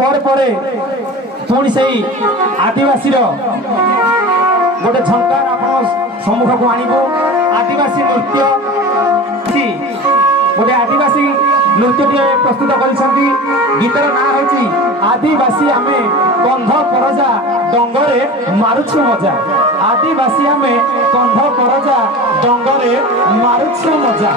पर पुणी से आदिवासी गोटे झंकार आप सम्मुख को आणबू आदिवासी नृत्य गोटे आदिवासी नृत्य प्रस्तुत कर गीतर ना हूँ आदिवासी आमे कंध परजा डंगरे मारुछु मजा आदिवासी आमे कंध परजा डंगरे मारुछु मजा।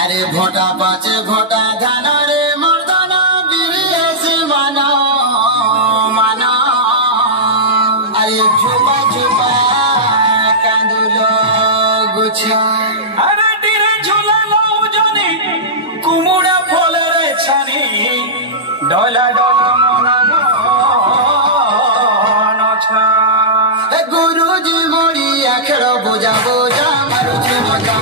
अरे भोटा पाचे भोटा धान रे मर्दाना बिरियासी माना माना अरे झुपा झुपा कांदुलो गुछा अरे डिरे झुला लो जनी कुमुड़ा फले रे छानी डोला डोला मोना नछा गुरुजी मोरिया खेलो बोजा बोजा मारुछु मजा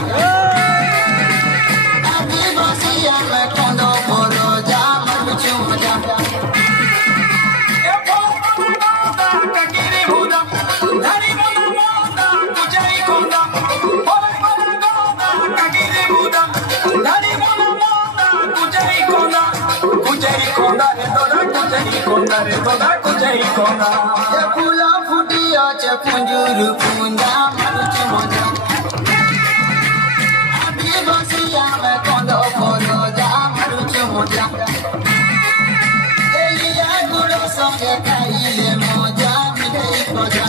फूला फुटिया चुंजूर पूंजा मारुछु मजा आदिवासिया में कंदो परो जा मारुछु मजा एलिया गुरो संगे खाइले मजा मिठाई खोजा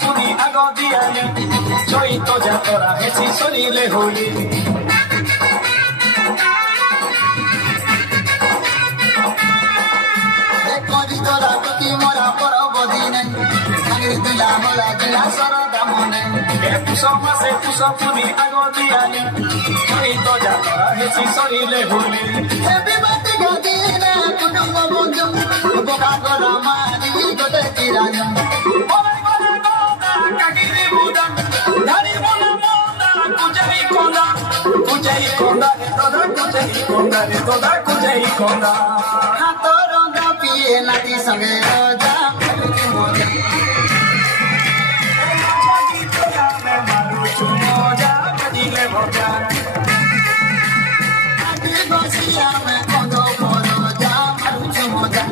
पुनी आगो दियाने जोई तो जातरा हेसी सरीले होई करी तोरा टुकी मोरा पर बदिने खाली दिला होला दिला सरदा मने মাসে পুষপুনি আগতি আনি চৈত যাত্রা হেসি সরিলে হোলি হেপি বাতি গদিনা কুটুম্ব বন্ধু বোকা গলা মারি গোটে কিরানি বলাই বলা গদা কাকিরি বুদান ধারি বলা মন্দা কুজাই কোন্দা রে তোদা কুজাই কোন্দা হাত রঙ পিয়ে নাতি সঙ্গে রোজা মারুছি মজা মারুছু মজা বাজিলে ভজা আদিবাসী আমি কন্ধ পরজা মারুছি মজা